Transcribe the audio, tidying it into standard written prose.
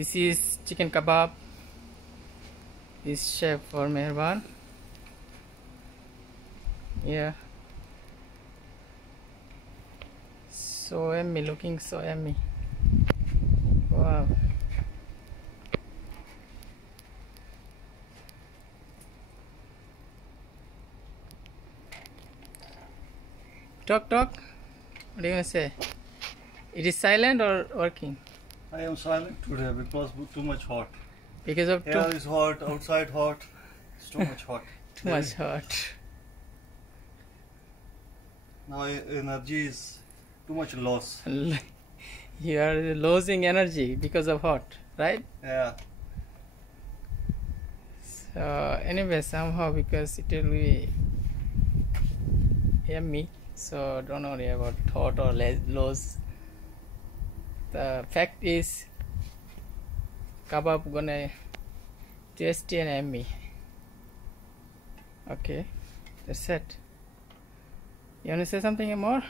This is chicken kebab. This chef for Mehban. Yeah. So yummy, looking so yummy. Wow. Talk. What are you gonna say? It is silent or working? I am silent today because too much hot. Because of Here is hot, outside hot. It's too much hot. too much hot. Now energy is too much loss. You are losing energy because of hot, right? Yeah. So anyway, somehow because it will be yummy, so don't worry about hot or lows. The fact is, kebab gonna tasty and yummy. Okay, that's it. You wanna say something more?